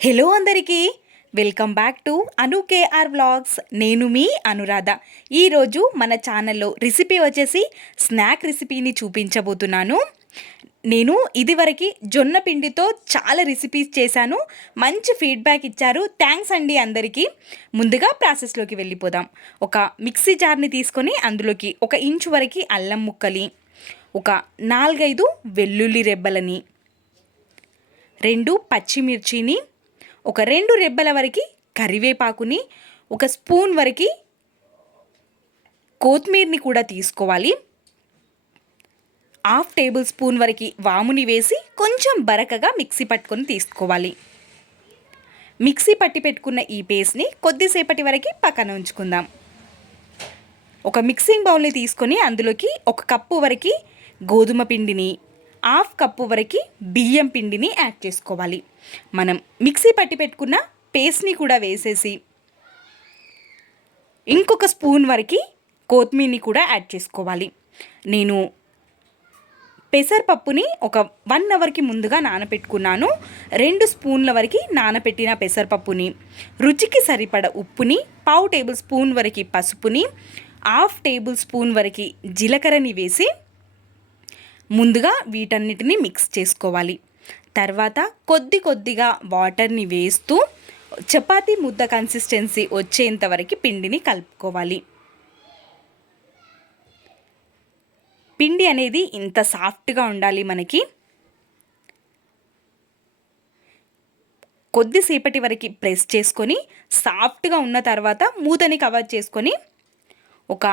Hello అందరికీ welcome back to Anu KR vlogs. నేను మీ అనురాధ. ఈరోజు మన ఛానల్లో రెసిపీ వచ్చేసి స్నాక్ రెసిపీని చూపించబోతున్నాను. నేను ఇదివరకు జొన్న పిండితో చాలా రెసిపీస్ చేశాను. మంచి ఫీడ్బ్యాక్ ఇచ్చారు. థ్యాంక్స్ అండి అందరికీ. ముందుగా ప్రాసెస్లోకి వెళ్ళిపోదాం. ఒక మిక్సీ జార్ని తీసుకొని అందులోకి ఒక ఇంచు వరకు అల్లం ముక్కలి ఒక నాలుగైదు వెల్లుల్లి రెబ్బలని రెండు పచ్చిమిర్చిని ఒక రెండు రెబ్బల వరకు కరివేపాకుని ఒక స్పూన్ వరకు కొత్తిమీరని కూడా తీసుకోవాలి. హాఫ్ టేబుల్ స్పూన్ వరకు వాముని వేసి కొంచెం బరకగా మిక్సీ పట్టుకొని తీసుకోవాలి. మిక్సీ పట్టి పెట్టుకున్న ఈ పేస్ట్ని కొద్దిసేపటి వరకు పక్కన ఉంచుకుందాం. ఒక మిక్సింగ్ బౌల్ని తీసుకొని అందులోకి ఒక కప్పు వరకు గోధుమ పిండిని హాఫ్ కప్పు వరకు బియ్యం పిండిని యాడ్ చేసుకోవాలి. మనం మిక్సీ పట్టి పెట్టుకున్న పేస్ట్ని కూడా వేసేసి ఇంకొక స్పూన్ వరకు కొత్తిమీరని కూడా యాడ్ చేసుకోవాలి. నేను పెసరపప్పుని ఒక వన్ అవర్కి ముందుగా నానపెట్టుకున్నాను. రెండు స్పూన్ల వరకు నానపెట్టిన పెసరపప్పుని రుచికి సరిపడ ఉప్పుని పావు టేబుల్ స్పూన్ వరకు పసుపుని హాఫ్ టేబుల్ స్పూన్ వరకు జీలకర్రని వేసి ముందుగా వీటన్నిటిని మిక్స్ చేసుకోవాలి. తర్వాత కొద్ది కొద్దిగా వాటర్ని వేస్తూ చపాతీ ముద్ద కన్సిస్టెన్సీ వచ్చేంత వరకు పిండిని కలుపుకోవాలి. పిండి అనేది ఇంత సాఫ్ట్గా ఉండాలి మనకి. కొద్దిసేపటి వరకు ప్రెస్ చేసుకొని సాఫ్ట్గా ఉన్న తర్వాత మూతని కవర్ చేసుకొని ఒక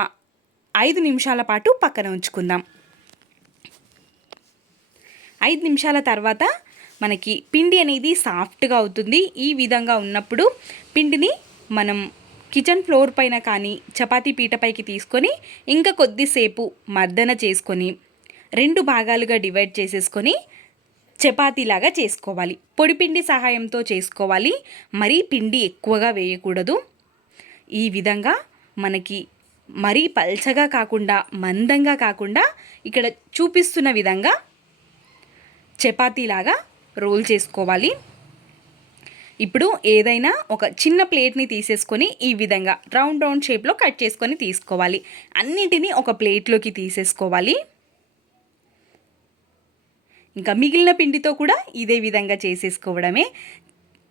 ఐదు నిమిషాల పాటు పక్కన ఉంచుకుందాం. ఐదు నిమిషాల తర్వాత మనకి పిండి అనేది సాఫ్ట్గా అవుతుంది. ఈ విధంగా ఉన్నప్పుడు పిండిని మనం కిచెన్ ఫ్లోర్ పైన కానీ చపాతీ పీటపైకి తీసుకొని ఇంకా కొద్దిసేపు మర్దన చేసుకొని రెండు భాగాలుగా డివైడ్ చేసేసుకొని చపాతీలాగా చేసుకోవాలి. పొడిపిండి సహాయంతో చేసుకోవాలి. మరీ పిండి ఎక్కువగా వేయకూడదు. ఈ విధంగా మనకి మరీ పల్చగా కాకుండా మందంగా కాకుండా ఇక్కడ చూపిస్తున్న విధంగా చపాతీలాగా రోల్ చేసుకోవాలి. ఇప్పుడు ఏదైనా ఒక చిన్న ప్లేట్ని తీసేసుకొని ఈ విధంగా రౌండ్ రౌండ్ షేప్లో కట్ చేసుకొని తీసుకోవాలి. అన్నిటినీ ఒక ప్లేట్లోకి తీసేసుకోవాలి. ఇంకా మిగిలిన పిండితో కూడా ఇదే విధంగా చేసేసుకోవడమే.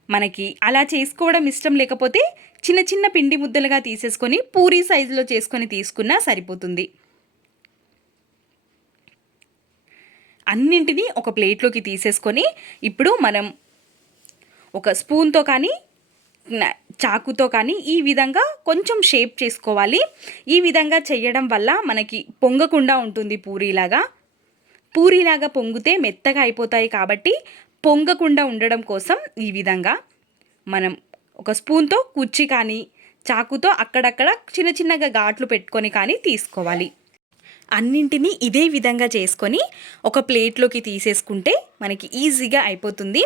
మనకి అలా చేసుకోవడం ఇష్టం లేకపోతే చిన్న చిన్న పిండి ముద్దలుగా తీసేసుకొని పూరీ సైజులో చేసుకొని తీసుకున్నా సరిపోతుంది. అన్నింటినీ ఒక ప్లేట్లోకి తీసేసుకొని ఇప్పుడు మనం ఒక స్పూన్తో కానీ చాకుతో కానీ ఈ విధంగా కొంచెం షేప్ చేసుకోవాలి. ఈ విధంగా చేయడం వల్ల మనకి పొంగకుండా ఉంటుంది పూరీలాగా. పూరీలాగా పొంగితే మెత్తగా అయిపోతాయి కాబట్టి పొంగకుండా ఉండడం కోసం ఈ విధంగా మనం ఒక స్పూన్తో కుర్చీ కానీ చాకుతో అక్కడక్కడ చిన్న చిన్నగా ఘాట్లు పెట్టుకొని కానీ తీసుకోవాలి. అన్నింటినీ ఇదే విధంగా చేసుకొని ఒక ప్లేట్లోకి తీసేసుకుంటే మనకి ఈజీగా అయిపోతుంది.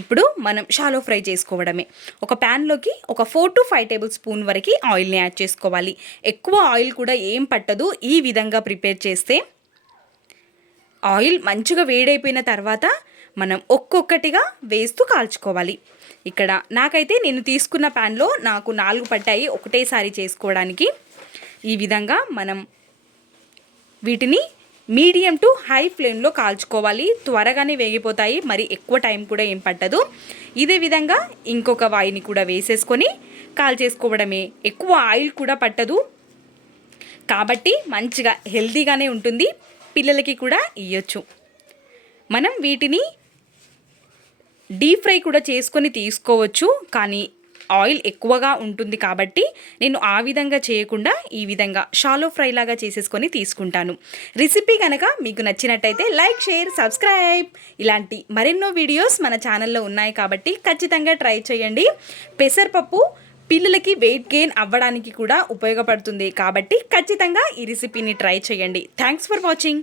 ఇప్పుడు మనం షాలో ఫ్రై చేసుకోవడమే. ఒక ప్యాన్లోకి ఒక four to five tablespoon వరకు ఆయిల్ని యాడ్ చేసుకోవాలి. ఎక్కువ ఆయిల్ కూడా ఏం పట్టదు. ఈ విధంగా ప్రిపేర్ చేస్తే ఆయిల్ మంచిగా వేడైపోయిన తర్వాత మనం ఒక్కొక్కటిగా వేస్తూ కాల్చుకోవాలి. ఇక్కడ నాకైతే నేను తీసుకున్న ప్యాన్లో నాకు నాలుగు పట్టాయి ఒకటేసారి చేసుకోవడానికి. ఈ విధంగా మనం వీటిని మీడియం టు హై ఫ్లేమ్లో కాల్చుకోవాలి. త్వరగానే వేగిపోతాయి. మరి ఎక్కువ టైం కూడా ఏం పట్టదు. ఇదే విధంగా ఇంకొక వాయిని కూడా వేసేసుకొని కాల్చేసుకోవడమే. ఎక్కువ ఆయిల్ కూడా పట్టదు. కాబట్టి మంచిగా హెల్తీగానే ఉంటుంది. పిల్లలకి కూడా ఇవ్వచ్చు మనం వీటిని డీప్ ఫ్రై కూడా చేసుకొని తీసుకోవచ్చు. కానీ ఆయిల్ ఎక్కువగా ఉంటుంది కాబట్టి నేను ఆ విధంగా చేయకుండా ఈ విధంగా షాలో ఫ్రై లాగా చేసేసుకొని తీసుకుంటాను. రెసిపీ కనుక మీకు నచ్చినట్టయితే లైక్ షేర్ సబ్స్క్రైబ్ ఇలాంటి మరెన్నో వీడియోస్ మన ఛానల్లో ఉన్నాయి కాబట్టి ఖచ్చితంగా ట్రై చేయండి. పెసరపప్పు పిల్లలకి వెయిట్ గెయిన్ అవ్వడానికి కూడా ఉపయోగపడుతుంది కాబట్టి ఖచ్చితంగా ఈ రెసిపీని ట్రై చేయండి. Thanks for watching